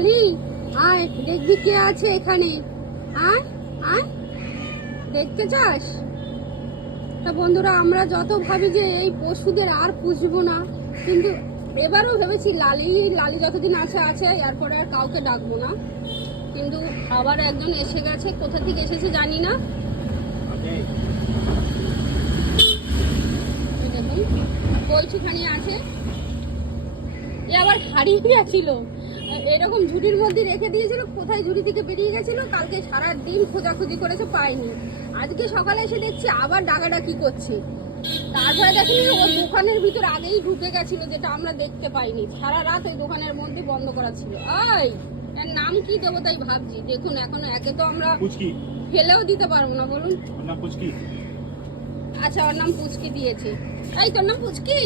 লালি আয় দেখবি কে আছে এখানে, আয় আয় দেখতে চাস? তা বন্ধুরা, আমরা যত ভাবি যে এই পশুদের আর পুষবো না, কিন্তু এবারও ভেবেছি লালি যতদিন আছে এরপরে আর কাউকে ডাকবো না। কিন্তু আবার একজন এসে গেছে, কোথা থেকে এসেছে জানি না। দেখুন কলসিখানি আছে, এ আবার হারিয়ে গেছিল, এরকম ঝুড়ির মধ্যে রেখে দিয়েছিল, কোথায় ঝুড়ি থেকে বেরিয়ে গেছিল। কালকে সারা দিন খোঁজাখুঁজি করেছে, পাইনি। আজকে সকালে এসে দেখছি আবার ডাকাডাকি করছে। তারপরে দেখি ও দোকানের ভিতর আগেই ঢুকে গেছিল, যেটা আমরা দেখতে পাইনি। সারা রাত ওই দোকানের মধ্যে বন্ধ করা ছিল। এর নাম কি দেবো তাই ভাবছি। দেখুন এখন একে তো আমরা ফেলেও দিতে পারবো না, বলুন। আচ্ছা, ওর নাম পুচকি দিয়েছে। এই তোর নাম পুচকি?